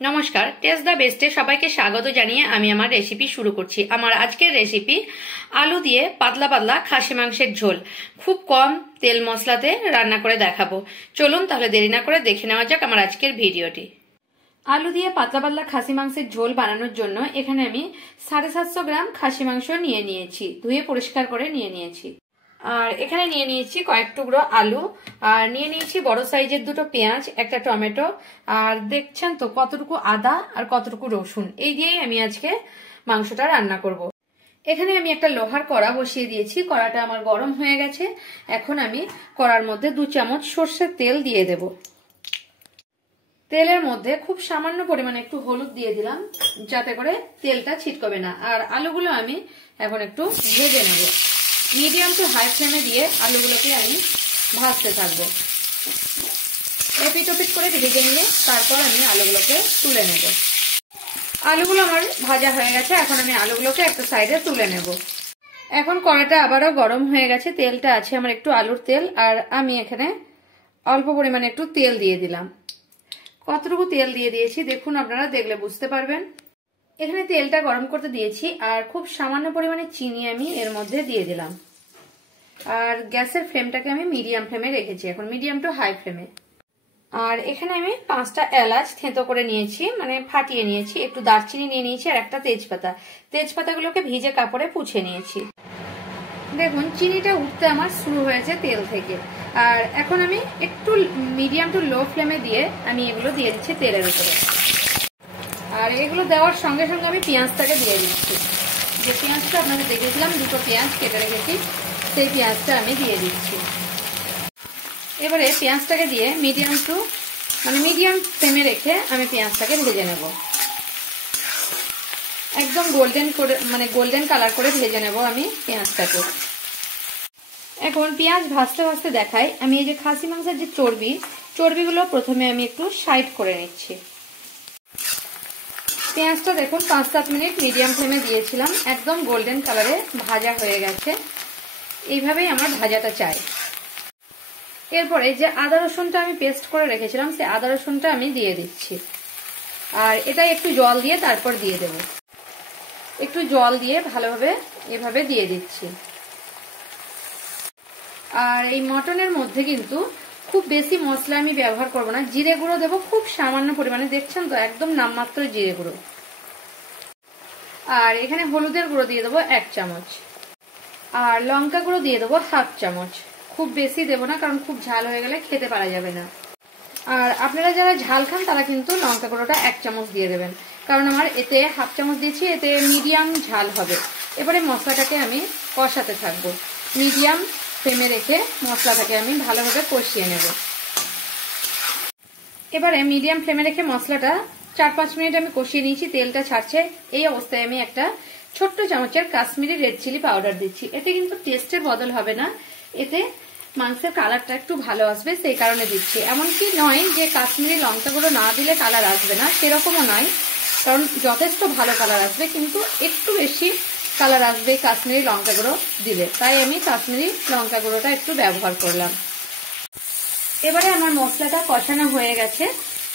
নমস্কার, test the বেস্টে সবাইকে স্বাগত জানিয়ে আমি আমার রেসিপি শুরু করছি। আমার আজকের রেসিপি আলু দিয়ে পাতলা পাতলা খাসি মাংসের ঝোল, খুব কম তেল মশলাতে রান্না করে দেখাবো। চলুন তাহলে দেরি না করে দেখে নেওয়া যাক আমার আজকের ভিডিওটি। আলু দিয়ে পাতলা পাতলা খাসি মাংসের ঝোল বানানোর জন্য এখানে আমি 750 গ্রাম খাসি মাংস নিয়ে নিয়েছি, ধুয়ে পরিষ্কার করে নিয়ে নিয়েছি। আর এখানে নিয়ে নিয়েছি কয়েক টুকরো আলু, আর নিয়ে নিয়েছি বড় সাইজের দুটো পেঁয়াজ, একটা টমেটো, আর দেখছেন তো কতটুকু আদা আর কতটুকু রসুন। এই দিয়েই আমি আজকে মাংসটা রান্না করব। এখানে আমি একটা লোহার কড়া বসিয়ে দিয়েছি, কড়াটা আমার গরম হয়ে গেছে। এখন আমি কড়ার মধ্যে 2 চামচ সর্ষের তেল দিয়ে দেব। তেলের মধ্যে খুব সামান্য পরিমাণে একটু হলুদ দিয়ে দিলাম, যাতে করে তেলটা ছিটকবে না। আর আলুগুলো আমি এখন একটু ভেজে নেব। মিডিয়াম টু হাই ফ্লেমে দিয়ে আলুগুলোকে আমি ভাজতে থাকবো। এপিট ওপিট করে ভেজে নিয়ে তারপর আমি আলুগুলোকে তুলে নেব। আলুগুলো আমার ভাজা হয়ে গেছে, এখন আমি আলুগুলোকে একটা সাইডে তুলে নেব। এখন কড়াইটা আবারও গরম হয়ে গেছে, তেলটা আছে আমার একটু আলুর তেল, আর আমি এখানে অল্প পরিমাণে একটু তেল দিয়ে দিলাম। কতটুকু তেল দিয়ে দিয়েছি দেখুন, আপনারা দেখলে বুঝতে পারবেন। এখানে তেলটা গরম করতে দিয়েছি, আর খুব সামান্য পরিমাণে চিনি আমি এর মধ্যে দিয়ে দিলাম। আর গ্যাসের ফ্লেমটাকে আমি মিডিয়াম ফ্লেমে রেখেছি, এখন মিডিয়াম টু হাই ফ্লেমে। আর এখানে আমি 5টা এলাচ থেঁতো করে নিয়েছি, মানে ফাটিয়ে নিয়েছি, একটু দারচিনি নিয়ে নিয়েছি, আর একটা তেজপাতা। তেজপাতাগুলোকে ভিজে কাপড়ে পুছে নিয়েছি। দেখুন চিনিটা উঠতে আমার শুরু হয়েছে তেল থেকে। আর এখন আমি একটু মিডিয়াম টু লো ফ্লেমে দিয়ে আমি এগুলো দিয়ে দিচ্ছি তেলের উপরে। আর এগুলো দেওয়ার সঙ্গে সঙ্গে আমি পেঁয়াজটাকে দিয়ে দিচ্ছি। যে পেঁয়াজটা আপনাদের দেখেছিলাম, 2টো পেঁয়াজ কেটে রেখেছি, সেই পেঁয়াজটা আমি দিয়ে দিচ্ছি। এবারে পেঁয়াজটাকে দিয়ে মিডিয়াম ফ্লেমে রেখে আমি পেঁয়াজটাকে ভেজে নেব। একদম গোল্ডেন কালার করে ভেজে নেব আমি পেঁয়াজটাকে। এখন পেঁয়াজ ভাজতে ভাজতে দেখাই, আমি এই যে খাসি মাংসের যে চর্বিগুলো প্রথমে আমি একটু সাইড করে নিচ্ছি। পেঁয়াজটা দেখুন 5-7 মিনিট মিডিয়াম ফ্লেমে দিয়েছিলাম, একদম গোল্ডেন কালারে ভাজা হয়ে গেছে। এইভাবেই আমার ভাজাটা চাই। এরপরে যে আদা রসুনটা আমি পেস্ট করে রেখেছিলাম, সেই আদা রসুনটা আমি দিয়ে দিচ্ছি। আর এটা একটু জল দিয়ে তারপর দিয়ে দেব। একটু জল দিয়ে ভালোভাবে এভাবে দিয়ে দিচ্ছি। আর এই মটনের মধ্যে কিন্তু খুব বেশি মশলা আমি ব্যবহার করব না, জিরে গুঁড়ো দেবো খুব সামান্য পরিমাণে, দেখছেন তো একদম নামমাত্র জিরে গুঁড়ো। আর এখানে হলুদের গুঁড়ো দিয়ে দেবো 1 চামচ, আর লঙ্কা গুঁড়ো দিয়ে দেবো 1/2 চামচ। খুব বেশি দেবো না, কারণ খুব ঝাল হয়ে গেলে খেতে পারা যাবে না। আর আপনারা যারা ঝাল খান তারা কিন্তু লঙ্কা গুঁড়োটা 1 চামচ দিয়ে দেবেন, কারণ আমার এতে 1/2 চামচ দিয়েছি, এতে মিডিয়াম ঝাল হবে। এবারে মশলাটাকে আমি কষাতে থাকবো। মিডিয়াম ফ্লেমে রেখে মশলাটাকে আমি ভালোভাবে কষিয়ে নেব। এবারে মিডিয়াম ফ্লেমে রেখে মশলাটা 4-5 মিনিট আমি কষিয়ে নিয়েছি, তেলটা ছাড়ছে। এই অবস্থায় আমি একটা ছোট্ট চামচের কাশ্মীরি রেড চিলি পাউডার দিচ্ছি। এতে কিন্তু টেস্টের বদল হবে না, এতে মাংসের কালারটা একটু ভালো আসবে, সেই কারণে দিচ্ছি। এমনকি নয় যে কাশ্মীরি লঙ্কা গুঁড়ো না দিলে কালার আসবে না, সেরকমও নয়, কারণ যথেষ্ট ভালো কালার আসবে, কিন্তু একটু বেশি কালার আসবে কাশ্মীরি লঙ্কা গুঁড়ো দিলে, তাই আমি কাশ্মীরি লঙ্কা গুঁড়োটা একটু ব্যবহার করলাম। এবারে আমার মশলাটা কষানো হয়ে গেছে,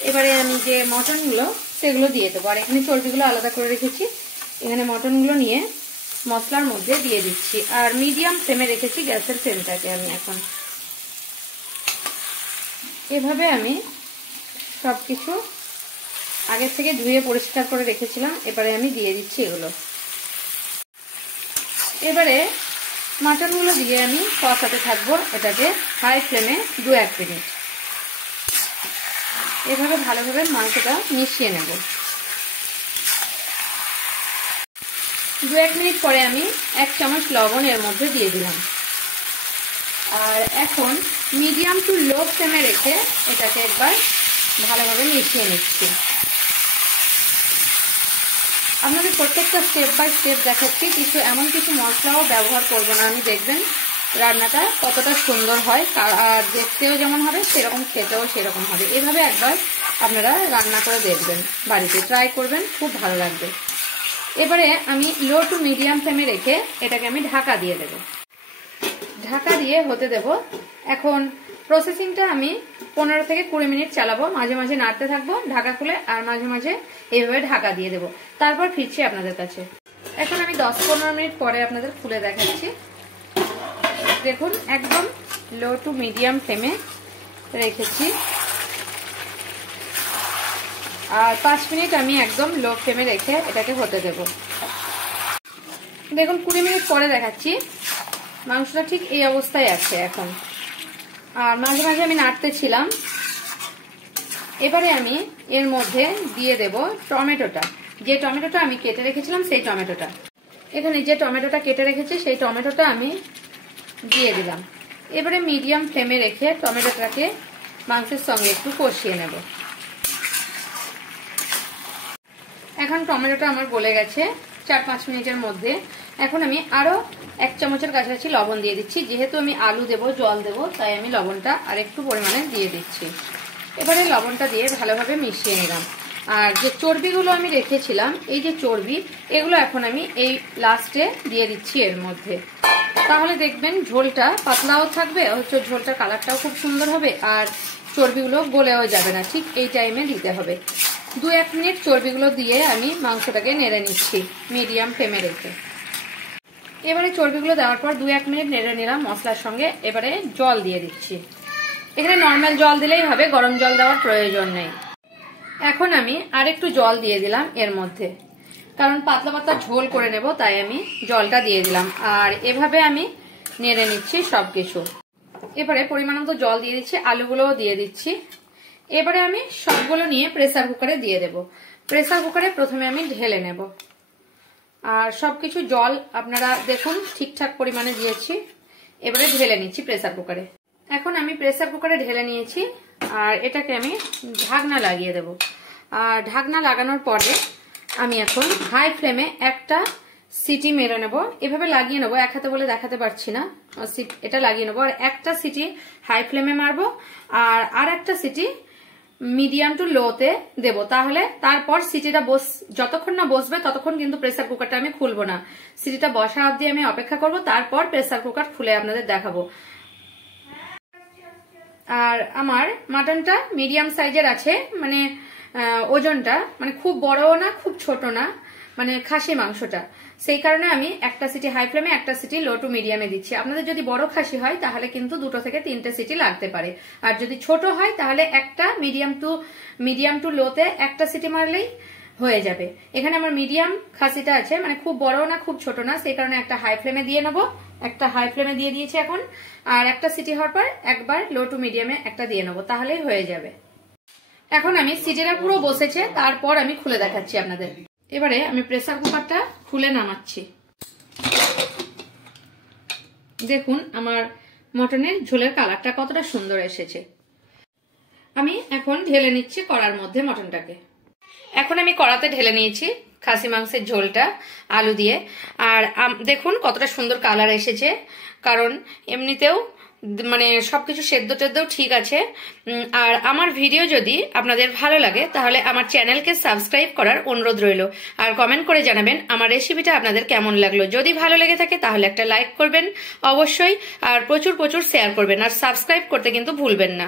এবারে আমি যে মটনগুলো সেগুলো দিয়ে দেবো। আর এখানে চর্বিগুলো আলাদা করে রেখেছি, এখানে মটনগুলো নিয়ে মশলার মধ্যে দিয়ে দিচ্ছি। আর মিডিয়াম ফ্লেমে রেখেছি গ্যাসের ফ্লেমটাকে আমি। এখন এভাবে আমি সবকিছু আগে থেকে ধুয়ে পরিষ্কার করে রেখেছিলাম, এবারে আমি দিয়ে দিচ্ছি এগুলো। এবারে মাটনগুলো দিয়ে আমি কষাতে থাকবো এটাকে হাই ফ্লেমে 2-1 মিনিট। এভাবে ভালোভাবে মাংসটা মিশিয়ে নেব। 2-1 মিনিট পরে আমি 1 চামচ লবণ এর মধ্যে দিয়ে দিলাম। আর এখন মিডিয়াম টু লো ফ্লেমে রেখে এটাকে একবার ভালোভাবে মিশিয়ে নিচ্ছি। আপনাদের প্রত্যেকটা স্টেপ বাই স্টেপ দেখাচ্ছি, এমন কিছু মশলাও ব্যবহার করব না আমি, দেখবেন রান্নাটা কতটা সুন্দর হয়। আর দেখতেও যেমন হবে সেরকম খেতেও সেরকম হবে। এভাবে একবার আপনারা রান্না করে দেখবেন, বাড়িতে ট্রাই করবেন, খুব ভালো লাগবে। এবারে আমি লো টু মিডিয়াম ফ্লেমে রেখে এটাকে আমি ঢাকা দিয়ে দেব। ঢাকা দিয়ে হতে দেব। এখন প্রসেসিংটা আমি 15 থেকে 20 মিনিট চালাবো, মাঝে মাঝে নাড়তে থাকবো ঢাকা খুলে, আর মাঝে মাঝে এইভাবে ঢাকা দিয়ে দেবো। তারপর ফিরছি আপনাদের কাছে। এখন আমি 10-15 মিনিট পরে আপনাদের খুলে দেখাচ্ছি। দেখুন একদম লো টু মিডিয়াম ফ্লেমে রেখেছি, আর 5 মিনিট আমি একদম লো ফ্লেমে রেখে এটাকে হতে দেব। দেখুন 20 মিনিট পরে দেখাচ্ছি, মাংসটা ঠিক এই অবস্থায় আছে এখন, আর মাঝে মাঝে আমি নাড়তেছিলাম। এবারে আমি এর মধ্যে দিয়ে দেব টমেটোটা, যে টমেটোটা আমি কেটে রেখেছিলাম সেই টমেটোটা। এখানে যে টমেটোটা কেটে রেখেছি সেই টমেটোটা আমি দিয়ে দিলাম। এবারে মিডিয়াম ফ্লেমে রেখে টমেটোটাকে মাংসের সঙ্গে একটু কষিয়ে নেব। এখন টমেটোটা আমার গলে গেছে 4-5 মিনিটের মধ্যে। এখন আমি আরো 1 চামচের কাছাকাছি লবণ দিয়ে দিচ্ছি, যেহেতু আমি আলু দেব, জল দেব, তাই আমি লবণটা আর একটু পরিমাণে দিয়ে দিচ্ছি। এবারে লবণটা দিয়ে ভালোভাবে মিশিয়ে নিলাম। আর যে চর্বিগুলো আমি রেখেছিলাম, এই যে চর্বি, এগুলো এখন আমি এই লাস্টে দিয়ে দিচ্ছি এর মধ্যে। তাহলে দেখবেন ঝোলটা পাতলাও থাকবে, হচ্ছে ঝোলটার কালারটাও খুব সুন্দর হবে, আর চর্বিগুলো গলেও যাবে না। ঠিক এই টাইমে দিতে হবে। 2-1 মিনিট চর্বিগুলো দিয়ে আমি মাংসটাকে নেড়ে নিচ্ছি মিডিয়াম ফ্লেমে রেখে। এবারে চর্বিগুলো দেওয়ার পর 2-1 মিনিট নেড়ে নিলাম মশলার সঙ্গে। এবারে জল দিয়ে দিচ্ছি। এখানে নর্মাল জল দিলেই হবে, গরম জল দেওয়ার প্রয়োজন নেই। এখন আমি আরেকটু জল দিয়ে দিলাম এর মধ্যে, কারণ পাতলা পাতলা ঝোল করে নেব, তাই আমি জলটা দিয়ে দিলাম। আর এভাবে আমি নেড়ে নিচ্ছি সবকিছু। এবারে পরিমাণ মতো জল দিয়ে দিচ্ছি, আলুগুলোও দিয়ে দিচ্ছি। এবারে আমি সবগুলো নিয়ে প্রেসার কুকারে দিয়ে দেব। প্রেসার কুকারে প্রথমে আমি ঢেলে নেব, আর সবকিছু জল আপনারা দেখুন ঠিকঠাক পরিমাণে দিয়েছি। এবারে ঢেলে নিচ্ছি প্রেসার কুকারে। এখন আমি প্রেসার কুকারে ঢেলে নিয়েছি, আর এটাকে আমি ঢাকনা লাগিয়ে দেব। আর ঢাকনা লাগানোর পরে আমি এখন হাই ফ্লেমে একটা সিটি মেরে নেব। এভাবে লাগিয়ে নেবো, এক হাতে বলে দেখাতে পারছি না, এটা লাগিয়ে নেবো। আর একটা সিটি হাই ফ্লেমে মারবো, আর একটা সিটি মিডিয়াম টু লোতে দেব। তাহলে তারপর সিটিটা যতক্ষণ না বসবে ততক্ষণ কিন্তু প্রেসার কুকারটা আমি খুলবো না। সিটিটা বসা অবধি আমি অপেক্ষা করব, তারপর প্রেসার কুকার খুলে আপনাদের দেখাবো। আর আমার মাটনটা মিডিয়াম সাইজের আছে, মানে ওজনটা মানে খুব বড়ও না খুব ছোট না, মানে খাসি মাংসটা। সেই কারণে আমি একটা সিটি হাই ফ্লেমে, একটা সিটি লো টু মিডিয়ামে দিচ্ছি। আপনাদের যদি বড় খাসি হয় তাহলে কিন্তু 2 থেকে 3টে সিটি লাগতে পারে, আর যদি ছোট হয় তাহলে একটা মিডিয়াম টু লোতে একটা সিটি মারলেই হয়ে যাবে। এখানে আমার মিডিয়াম খাসিটা আছে, মানে খুব বড়ও না খুব ছোট না, সেই কারণে একটা হাই ফ্লেমে দিয়ে নেবো। একটা হাই ফ্লেমে দিয়ে দিয়েছি এখন, আর একটা সিটি হওয়ার পর একবার লো টু মিডিয়ামে একটা দিয়ে নেবো, তাহলেই হয়ে যাবে। এখন আমি সিটিটা পুরো বসেছে, তারপর আমি খুলে দেখাচ্ছি আপনাদের। এবারে আমি প্রেসার কুকারটা খুলে নামাচ্ছি। দেখুন আমার মটনের ঝোলের কালারটা কতটা সুন্দর এসেছে। আমি এখন ঢেলে নিচ্ছি কড়ার মধ্যে মটনটাকে। এখন আমি কড়াতে ঢেলে নিয়েছি খাসি মাংসের ঝোলটা আলু দিয়ে, আর দেখুন কতটা সুন্দর কালার এসেছে, কারণ এমনিতেও মানে সবকিছু সেদ্ধ টেদ্ধও ঠিক আছে। আর আমার ভিডিও যদি আপনাদের ভালো লাগে তাহলে আমার চ্যানেলকে সাবস্ক্রাইব করার অনুরোধ রইল, আর কমেন্ট করে জানাবেন আমার রেসিপিটা আপনাদের কেমন লাগলো। যদি ভালো লেগে থাকে তাহলে একটা লাইক করবেন অবশ্যই, আর প্রচুর শেয়ার করবেন, আর সাবস্ক্রাইব করতে কিন্তু ভুলবেন না।